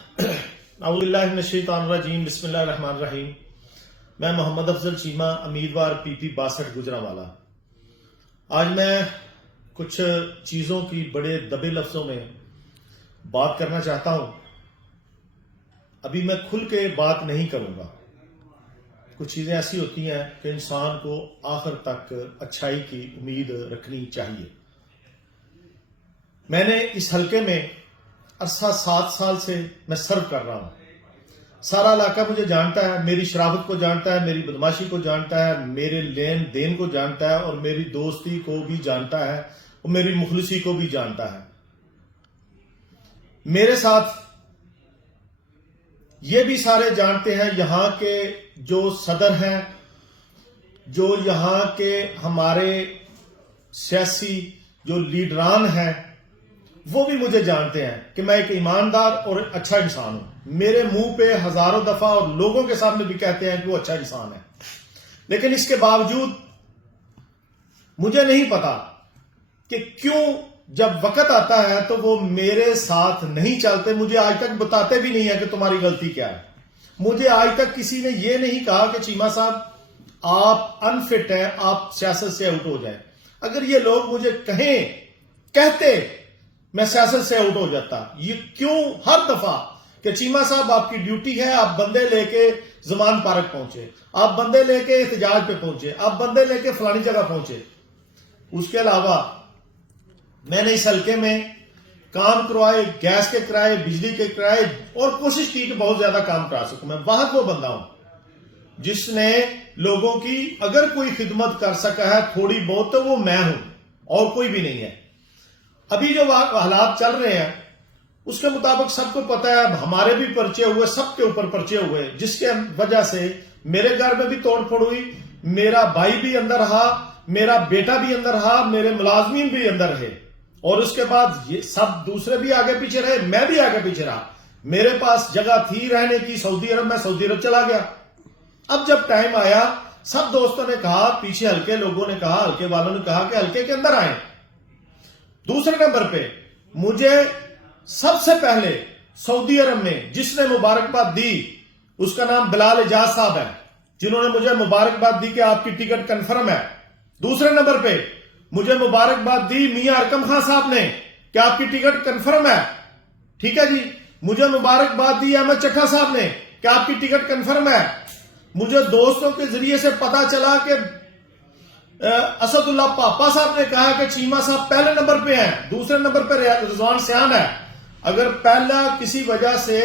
اعوذ باللہ من الشیطان الرجیم، بسم اللہ الرحمن الرحیم۔ میں محمد افضل چیمہ، امیدوار پی پی 62 گجرانوالہ۔ آج میں کچھ چیزوں کی بڑے دبے لفظوں میں بات کرنا چاہتا ہوں۔ ابھی میں کھل کے بات نہیں کروں گا۔ کچھ چیزیں ایسی ہوتی ہیں کہ انسان کو آخر تک اچھائی کی امید رکھنی چاہیے۔ میں نے اس حلقے میں عرصہ 7 سال سے میں سرو کر رہا ہوں۔ سارا علاقہ مجھے جانتا ہے، میری شرافت کو جانتا ہے، میری بدماشی کو جانتا ہے، میرے لین دین کو جانتا ہے، اور میری دوستی کو بھی جانتا ہے، اور میری مخلصی کو بھی جانتا ہے۔ میرے ساتھ یہ بھی سارے جانتے ہیں، یہاں کے جو صدر ہیں، جو یہاں کے ہمارے سیاسی جو لیڈران ہیں، وہ بھی مجھے جانتے ہیں کہ میں ایک ایماندار اور اچھا انسان ہوں۔ میرے منہ پہ ہزاروں دفعہ اور لوگوں کے سامنے بھی کہتے ہیں کہ وہ اچھا انسان ہے، لیکن اس کے باوجود مجھے نہیں پتا کہ کیوں جب وقت آتا ہے تو وہ میرے ساتھ نہیں چلتے۔ مجھے آج تک بتاتے بھی نہیں ہے کہ تمہاری غلطی کیا ہے۔ مجھے آج تک کسی نے یہ نہیں کہا کہ چیمہ صاحب آپ انفٹ ہیں، آپ سیاست سے آؤٹ ہو جائیں۔ اگر یہ لوگ مجھے کہتے میں سیاست سے آؤٹ ہو جاتا۔ یہ کیوں ہر دفعہ کہ چیمہ صاحب آپ کی ڈیوٹی ہے، آپ بندے لے کے زمان پارک پہنچے، آپ بندے لے کے احتجاج پہ پہنچے، آپ بندے لے کے فلانی جگہ پہنچے۔ اس کے علاوہ میں نے اس حلقے میں کام کروائے، گیس کے کرائے، بجلی کے کرائے، اور کوشش کی کہ بہت زیادہ کام کرا سکوں۔ میں واحد وہ بندہ ہوں جس نے لوگوں کی اگر کوئی خدمت کر سکا ہے تھوڑی بہت تو وہ میں ہوں، اور کوئی بھی نہیں ہے۔ ابھی جو حالات چل رہے ہیں اس کے مطابق سب کو پتا ہے، ہمارے بھی پرچے ہوئے، سب کے اوپر پرچے ہوئے، جس کے وجہ سے میرے گھر میں بھی توڑ پھوڑ ہوئی، میرا بھائی بھی اندر رہا، میرا بیٹا بھی اندر رہا، میرے ملازمین بھی اندر رہے، اور اس کے بعد یہ سب دوسرے بھی آگے پیچھے رہے، میں بھی آگے پیچھے رہا۔ میرے پاس جگہ تھی رہنے کی سعودی عرب، میں سعودی عرب چلا گیا۔ اب جب ٹائم آیا، سب دوستوں نے کہا، پیچھے ہلکے لوگوں نے کہا، ہلکے والوں نے کہا کہ ہلکے کے اندر آئیں۔ دوسرے نمبر پہ مجھے سب سے پہلے سعودی عرب میں جس نے مبارکباد دی اس کا نام بلال اعجاز صاحب ہے، جنہوں نے مجھے مبارکباد دی کہ آپ کی ٹکٹ کنفرم ہے۔ دوسرے نمبر پہ مجھے مبارکباد دی میاں ارکم خان صاحب نے کہ آپ کی ٹکٹ کنفرم ہے، ٹھیک ہے جی۔ مجھے مبارکباد دی احمد چٹھا صاحب نے کہ آپ کی ٹکٹ کنفرم ہے۔ مجھے دوستوں کے ذریعے سے پتا چلا کہ اسد اللہ پاپا صاحب نے کہا کہ چیمہ صاحب پہلے نمبر پہ ہیں، دوسرے نمبر پہ رضوان سیان ہے۔ اگر پہلا کسی وجہ سے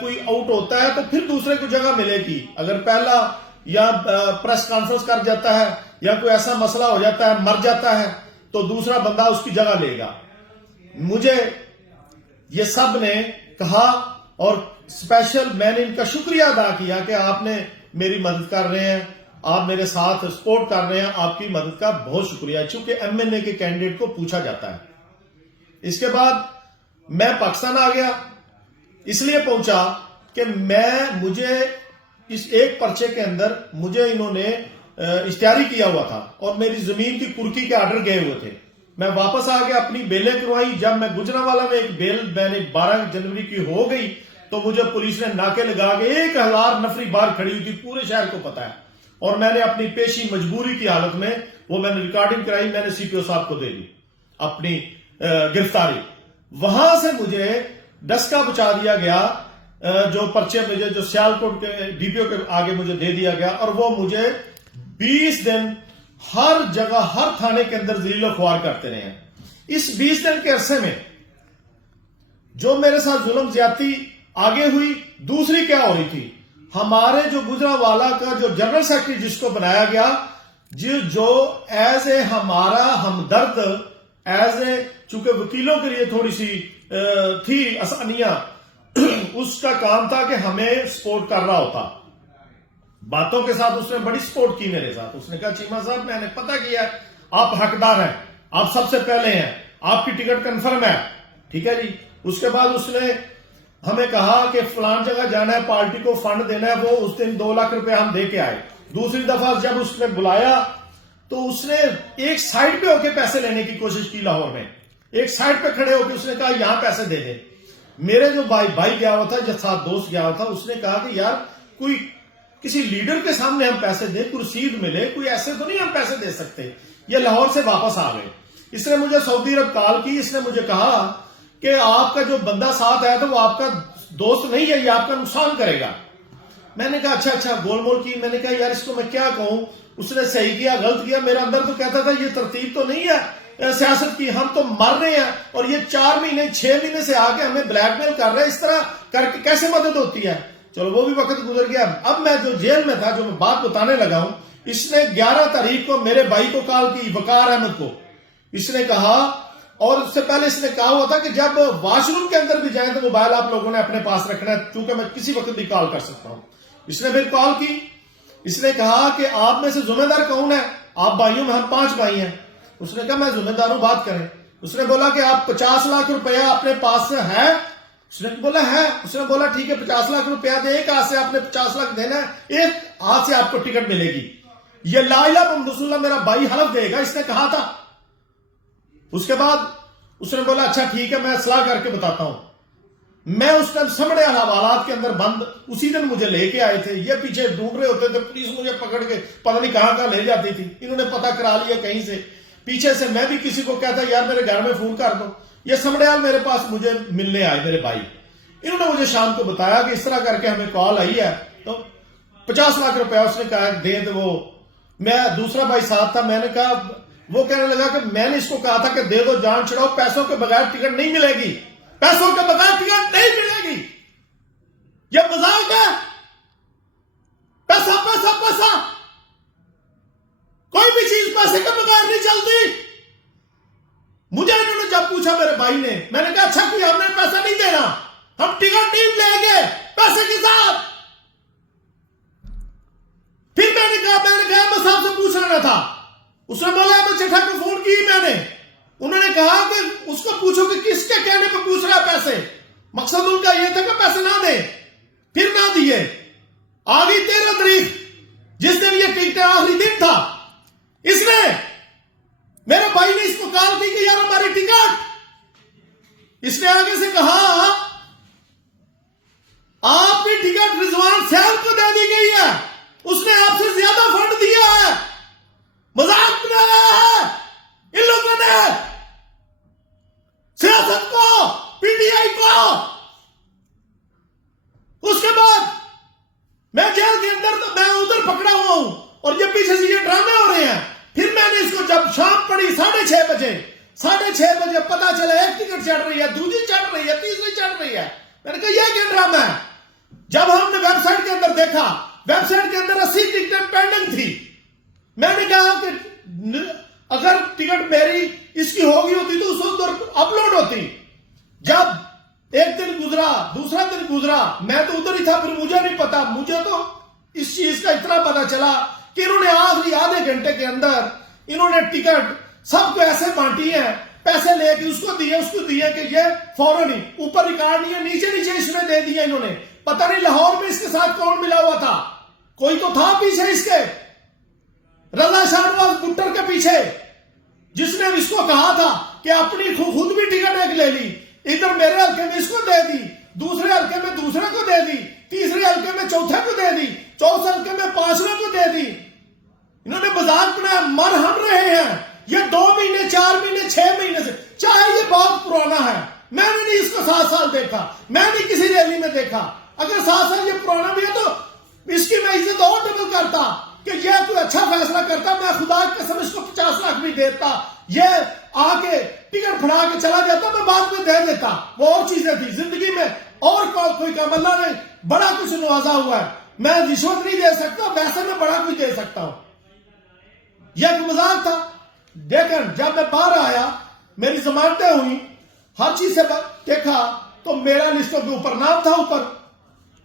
کوئی آؤٹ ہوتا ہے تو پھر دوسرے کو جگہ ملے گی۔ اگر پہلا یا پریس کانفرنس کر جاتا ہے یا کوئی ایسا مسئلہ ہو جاتا ہے، مر جاتا ہے، تو دوسرا بندہ اس کی جگہ لے گا۔ مجھے یہ سب نے کہا، اور اسپیشل میں نے ان کا شکریہ ادا کیا کہ آپ نے میری مدد کر رہے ہیں، آپ میرے ساتھ سپورٹ کر رہے ہیں، آپ کی مدد کا بہت شکریہ، چونکہ ایم این اے کے کینڈیڈیٹ کو پوچھا جاتا ہے۔ اس کے بعد میں پاکستان آ گیا، اس لیے پہنچا کہ مجھے اس ایک پرچے کے اندر مجھے انہوں نے اشتہاری کیا ہوا تھا، اور میری زمین کی کرکی کے آرڈر گئے ہوئے تھے۔ میں واپس آ گیا، اپنی بیلیں کروائی۔ جب میں گجرانوالہ میں ایک بیل میں نے 12 جنوری کی ہو گئی تو مجھے پولیس نے ناکے لگا کے 1000 نفری باہر کھڑی ہوئی تھی، پورے شہر کو پتا ہے، اور میں نے اپنی پیشی مجبوری کی حالت میں وہ میں نے ریکارڈنگ کرائی، میں نے سی پی او صاحب کو دے دی اپنی گرفتاری۔ وہاں سے مجھے ڈسکا بچا دیا گیا، جو پرچے مجھے جو سیالکوٹ کے ڈی پی او کے آگے مجھے دے دیا گیا، اور وہ مجھے 20 دن ہر جگہ ہر تھانے کے اندر ذلیل و خوار کرتے رہے ہیں۔ اس 20 دن کے عرصے میں جو میرے ساتھ ظلم زیادتی آگے ہوئی، دوسری کیا ہو رہی تھی، ہمارے جو گجرانوالہ کا جو جنرل سیکرٹری جس کو بنایا گیا، جو ایز اے ہمارا ہمدرد، ایز اے چونکہ وکیلوں کے لیے تھوڑی سی تھی آسانیاں، اس کا کام تھا کہ ہمیں سپورٹ کر رہا ہوتا۔ باتوں کے ساتھ اس نے بڑی سپورٹ کی میرے ساتھ۔ اس نے کہا چیمہ صاحب میں نے پتہ کیا آپ حقدار ہیں، آپ سب سے پہلے ہیں، آپ کی ٹکٹ کنفرم ہے، ٹھیک ہے جی۔ اس کے بعد اس نے ہمیں کہا کہ فلان جگہ جانا ہے، پارٹی کو فنڈ دینا ہے، وہ اس دن 2 لاکھ روپے ہم دے کے آئے۔ دوسری دفعہ جب اس نے بلایا تو اس نے ایک سائڈ پہ ہو کے پیسے لینے کی کوشش کی، لاہور میں ایک سائڈ پہ کھڑے ہو کے اس نے کہا یہاں پیسے دے دیں۔ میرے جو بھائی گیا ہوا تھا یا ساتھ دوست گیا ہوا تھا, اس نے کہا کہ یار کوئی کسی لیڈر کے سامنے ہم پیسے دیں, کوئی رسید ملے, کوئی ایسے تو نہیں ہم پیسے دے سکتے. یہ لاہور سے واپس آ گئے. اس نے مجھے سعودی عرب کال کی, اس نے مجھے کہا کہ آپ کا جو بندہ ساتھ آیا تھا وہ آپ کا دوست نہیں ہے, یہ آپ کا نقصان کرے گا. میں نے کہا اچھا گول مول کی. میں نے کہا یار اس کو میں کیا کہوں, اس نے صحیح کیا غلط کیا. میرا اندر تو کہتا تھا یہ ترتیب تو نہیں ہے سیاست کی, ہم تو مر رہے ہیں اور یہ 4 مہینے 6 مہینے سے آ کے ہمیں بلیک میل کر رہے ہیں, اس طرح کر کے کیسے مدد ہوتی ہے. چلو وہ بھی وقت گزر گیا. اب میں جو جیل میں تھا, جو میں بات بتانے لگا ہوں, اس نے 11 تاریخ کو میرے بھائی کو کال کی, وقار احمد کو. اس نے کہا, اور اس سے پہلے اس نے کہا ہوا تھا کہ جب واش روم کے اندر بھی جائیں تو موبائل آپ لوگوں نے اپنے پاس رکھنا ہے, چونکہ میں کسی وقت بھی کال کر سکتا ہوں. اس نے پھر کال کی. اس نے کہا کہ آپ میں سے ذمہ دار کون ہے, آپ بھائیوں میں, ہم 5 بھائی ہیں. اس نے کہا میں ذمہ دار ہوں, بات کریں. اس نے بولا کہ آپ 50 لاکھ روپیہ اپنے پاس سے ہے. اس نے بولا ہے. اس نے بولا ٹھیک ہے 50 لاکھ روپیہ دے, ایک ہاتھ سے آپ نے 50 لاکھ دینا ہے, ایک ہاتھ سے آپ کو ٹکٹ ملے گی. یہ لا الہ محمد رسول اللہ میرا بھائی حلف دے گا, اس نے کہا تھا. اس کے بعد اس نے بولا اچھا ٹھیک ہے میں صلاح کر کے بتاتا ہوں. میں اس ٹائم سمڑے حوالات کے اندر بند, اسی دن مجھے لے کے آئے تھے. یہ پیچھے ڈھونڈ رہے ہوتے تھے, پولیس مجھے پکڑ کے پتہ نہیں کہاں لے جاتی تھی. انہوں نے پتہ کرا لیا کہیں سے, پیچھے سے میں بھی کسی کو کہتا یار میرے گھر میں فون کر دو. یہ سمڑیال میرے پاس مجھے ملنے آئے میرے بھائی. انہوں نے مجھے شام کو بتایا کہ اس طرح کر کے ہمیں کال آئی ہے, تو 50 لاکھ روپیہ اس نے کہا دے دو. وہ میں دوسرا بھائی ساتھ تھا, میں نے کہا, وہ کہنے لگا کہ میں نے اس کو کہا تھا کہ دے دو جان چھڑاؤ, پیسوں کے بغیر ٹکٹ نہیں ملے گی, پیسوں کے بغیر ٹکٹ نہیں ملے گی. یہ مذاق ہے. پیسہ پیسہ پیسہ, کوئی بھی چیز پیسے کے بغیر نہیں چلتی. مجھے انہوں نے جب پوچھا میرے بھائی نے, میں نے کہا اچھا کوئی ہم نے پیسہ نہیں دینا, ہم ٹکٹ نہیں لیں گے پیسے کے ساتھ. پھر میں نے کہا میں صاحب سے پوچھ لینا تھا. اس نے بولا میں چٹھا کو فون کی میں نے. انہوں نے کہا کہ اس کو پوچھو کہ کس کے کہنے پہ پوچھ رہا ہے پیسے. مقصد ان کا یہ تھا کہ پیسے نہ دے, پھر نہ دیے. آگئی 13 تاریخ, جس دن یہ ٹکٹ آخری دن تھا, اس نے میرے بھائی نے اس کو کال کی کہ یار ہماری ٹکٹ. اس نے آگے سے کہا آپ کی ٹکٹ رضوان صاحب کو دے دی گئی ہے, اس نے آپ سے زیادہ فنڈ دیا ہے. مذاق بنایا ہے ان لوگوں نے سیاست کو, پی ٹی آئی کو. اس کے بعد میں جیل کے اندر, تو میں ادھر پکڑا ہوا ہوں اور یہ پیچھے سے یہ ڈرامے ہو رہے ہیں. پھر میں نے اس کو جب شام پڑی 6:30 بجے, 6:30 بجے پتا چلا ایک ٹکٹ چڑھ رہی ہے, دوسری چڑھ رہی ہے, تیسری چڑھ رہی ہے. میں نے کہا یہ کیا ڈرامہ ہے. جب ہم نے ویب سائٹ کے اندر دیکھا, ویب سائٹ کے اندر 80 ٹکٹیں پینڈنگ تھی. میں نے کہا کہ اگر ٹکٹ میری اس کی ہوگی ہوتی تو اس وقت اپلوڈ ہوتی. جب ایک دن گزرا, دوسرا دن گزرا, میں تو ادھر ہی تھا, پھر مجھے نہیں پتا. مجھے تو اس چیز کا اتنا پتا چلا کہ انہوں نے آخری آدھے گھنٹے کے اندر انہوں نے ٹکٹ سب کو ایسے بانٹی ہیں, پیسے لے کے اس کو دیے کہ یہ فوراً ہی, اوپر ریکارڈ نہیں ہے, نیچے اس میں دے دیا انہوں نے. پتہ نہیں لاہور میں اس کے ساتھ کون ملا ہوا تھا, کوئی تو تھا پیچھے اس کے, رضا شاہنواز بٹر کے پیچھے, جس نے اس کو کہا تھا کہ اپنی خود بھی ٹکٹ ایک لے لی, ادھر میرے حلقے میں اس کو دے دی, دوسرے حلقے میں دوسرے کو دے دی, تیسرے حلقے میں چوتھے کو دے دی, چوتھے حلقے میں 5ویں کو دے دی. انہوں نے مذاق بنایا. مر ہم رہے ہیں یہ 2 مہینے 4 مہینے 6 مہینے سے, چاہے یہ بہت پرانا ہے. میں نے نہیں اس کو 7 سال دیکھا, میں نہیں کسی ریلی میں دیکھا. اگر 7 سال یہ پرانا بھی ہے تو اس کی میں عزت اور ڈبل کرتا کہ یہ کوئی اچھا فیصلہ کرتا. میں خدا کی قسم اس کو 50 لاکھ بھی دیتا, یہ آ کے ٹکٹ پھڑا کے چلا جاتا, میں بعد میں دے دیتا. وہ اور چیزیں تھی زندگی میں, اور کوئی کام. اللہ نے بڑا کچھ نوازا ہوا ہے, میں رشوت نہیں دے سکتا, ویسے میں بڑا کچھ دے سکتا ہوں. یہ ایک مذاق تھا. لیکن جب میں باہر آیا, میری ضمانتیں ہوئی, ہر چیز سے دیکھا تو میرا لسٹوں کے اوپر نام تھا اوپر.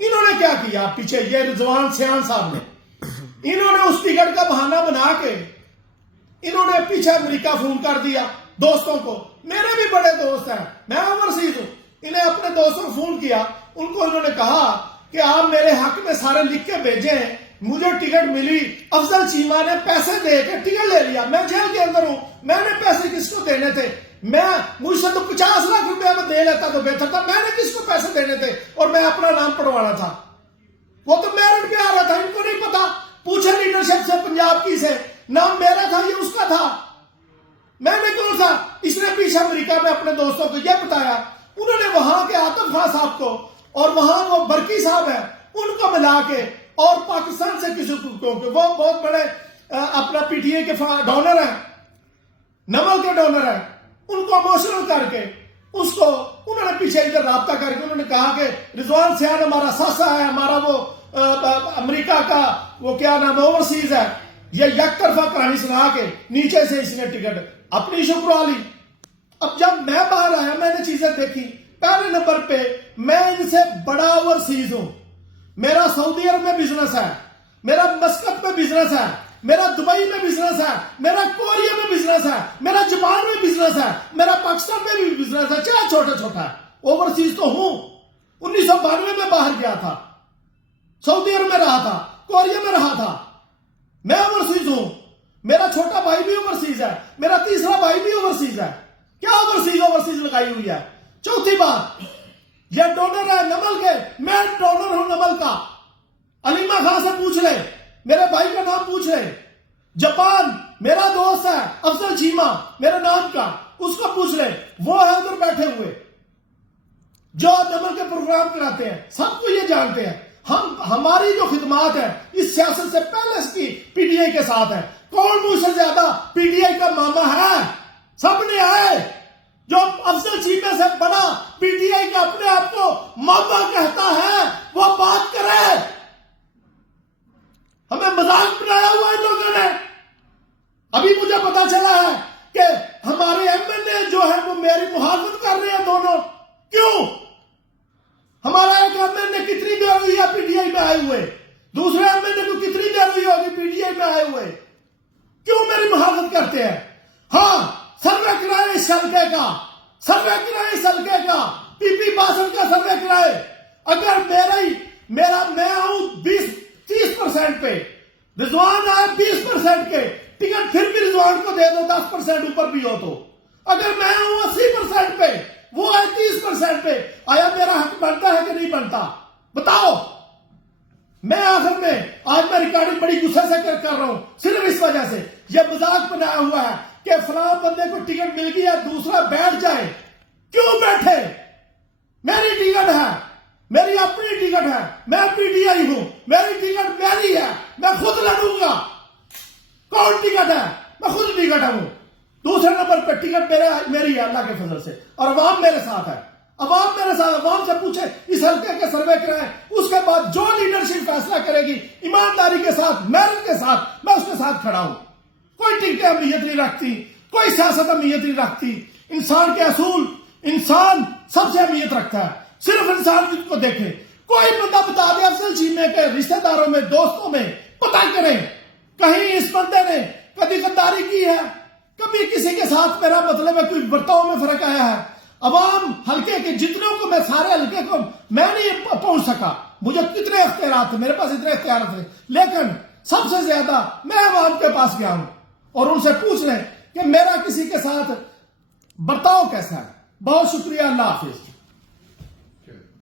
انہوں نے کیا کیا پیچھے, یہ رضوان سیان صاحب نے, انہوں نے اس ٹکٹ کا بہانہ بنا کے انہوں نے پیچھے امریکہ فون کر دیا دوستوں کو. میرے بھی بڑے دوست ہیں, میں اوورسیز ہوں. انہیں اپنے دوستوں کو فون کیا, ان کو انہوں نے کہا کہ آپ میرے حق میں سارے لکھ کے بھیجیں, مجھے ٹکٹ ملی. افضل چیمہ نے پیسے دے کے ٹکٹ لے لیا, میں جیل کے اندر ہوں, میں نے پیسے کس کو دینے تھے. مجھ سے تو 50 لاکھ روپے میں دے لیتا تو بہتر تھا. میں نے کس کو پیسے دینے تھے اور میں اپنا نام پڑھوانا تھا. وہ تو میرٹ پہ آ رہا تھا, ان کو نہیں پتا. پوچھے لیڈرشپ سے پنجاب کی سے, نام میرا تھا یہ اس کا تھا. میں نے کون سا, اس نے پیچھے امریکہ میں اپنے دوستوں کو یہ بتایا. انہوں نے وہاں کے عاطف خان صاحب کو اور وہاں وہ برکی صاحب ہیں ان کو ملا کے, اور پاکستان سے کسی کو, وہ بہت بڑے اپنا پی ٹی اے کے ڈونر ہیں, نمل کے ڈونر ہیں, ان کو اموشنل کر کے اس کو انہوں نے پیچھے ادھر رابطہ کر کے انہوں نے کہا کہ رضوان سیال ہمارا ساسا ہے, ہمارا وہ امریکہ کا وہ کیا نام اوورسیز ہے, یہ یک طرفہ کہانی سنا کے نیچے سے اس نے ٹکٹ اپنی شکر لی. اب جب میں باہر آیا میں نے چیزیں دیکھی. پہلے نمبر پہ میں ان سے بڑا اوورسیز ہوں. میرا سعودی عرب میں بزنس ہے, میرا مسقط میں بزنس ہے, میرا دبئی میں بزنس ہے, میرا کوریا میں بزنس ہے, میرا جاپان میں بزنس ہے, میرا پاکستان میں بھی بزنس ہے, چاہے چھوٹا چھوٹا ہے. اوورسیز تو ہوں. 1992 میں باہر گیا تھا, سعودی عرب میں رہا تھا, کوریا میں رہا تھا. میں اوورسیز ہوں. میرا چھوٹا بھائی بھی اوورسیز ہے, میرا تیسرا بھائی بھی اوورسیز ہے. کیا اوورسیز لگائی ہوئی ہے. چوتھی بات, یہ ڈونر ہے نمل کے, میں ڈونر ہوں نمل کا. علیمہ خان سے پوچھ لے, میرے بھائی کا نام پوچھ لے. جاپان میرا دوست ہے افضل چیمہ میرے نام کا, اس کو پوچھ لے, وہ ہے ادھر بیٹھے ہوئے جو نمل کے پروگرام کراتے ہیں. سب کو یہ جانتے ہیں. ہماری جو خدمات ہے اس سیاست سے پہلے اس کی پی ٹی آئی کے ساتھ ہے. کون مجھ سے زیادہ پی ٹی آئی کا ماما ہے؟ سب نے آئے. جو افضل چیمہ سے بڑا پی ٹی آئی کا اپنے آپ کو ماما کہتا ہے وہ بات کرے. ہمیں مذاق بنایا ہوا ان لوگوں نے. ابھی مجھے پتا چلا ہے کہ ہمارے ایم ایل اے جو ہے وہ میری مخالفت کر رہے ہیں دونوں. کیوں؟ ہمارا ایک ایم ایل اے کتنی دیر ہوئی ہے پی ٹی آئی میں آئے ہوئے, دوسرے ایم ایل اے کو کتنی دیر ہوئی ہوگی پی ٹی آئی میں آئے ہوئے. کیوں میری مخالفت کرتے ہیں؟ ہاں, سروے کرائے اس حلقے کا, سروے کرائے اس حلقے کا, پی پی باسل کا سروے کرائے. اگر میں آؤں 20-30% پہ, رضوان آئے 20% کے, ٹکٹ پھر بھی رضوان کو دے دو 10% اوپر بھی ہو تو. اگر میں آؤں 80% پہ, وہ آئے 30% پہ, آیا میرا حق بنتا ہے کہ نہیں بنتا؟ بتاؤ. میں آخر میں آج میں ریکارڈنگ بڑی غصے سے کر رہا ہوں صرف اس وجہ سے. یہ مذاق بنایا ہوا ہے کہ فلاں بندے کو ٹکٹ مل گیا دوسرا بیٹھ جائے. کیوں بیٹھے؟ میری ٹکٹ ہے, میری اپنی ٹکٹ ہے, میں پی ٹی آئی ہوں, میری ٹکٹ میری ہے, میں خود لڑوں گا. کون ٹکٹ ہے؟ میں خود ٹکٹ ہوں. دوسرے نمبر پہ ٹکٹ میری ہے اللہ کے فضل سے, اور عوام میرے ساتھ ہے. عوام میرے ساتھ, عوام سے پوچھے اس حلقے کے سروے کرائیں, اس کے بعد جو لیڈرشپ فیصلہ کرے گی ایمانداری کے ساتھ, میرٹ کے ساتھ, میں اس کے ساتھ کھڑا ہوں. کوئی ٹکٹیں اہمیت نہیں رکھتی, کوئی سیاست اہمیت نہیں رکھتی. انسان کے اصول, انسان سب سے اہمیت رکھتا ہے. صرف انسان کو دیکھیں. کوئی بندہ بتا دے افضل چیمہ کے رشتہ داروں میں, دوستوں میں, پتہ کریں کہیں اس بندے نے کبھی غداری کی ہے, کبھی کسی کے ساتھ میرا مطلب ہے کوئی برتاؤ میں فرق آیا ہے. عوام حلقے کے جتنوں کو, میں سارے حلقے کو میں نہیں پہنچ سکا, مجھے کتنے اختیارات تھے, میرے پاس اتنے اختیارات تھے, لیکن سب سے زیادہ میں عوام کے پاس گیا ہوں اور ان سے پوچھ لیں کہ میرا کسی کے ساتھ برتاؤ کیسا ہے. بہت شکریہ, اللہ حافظ.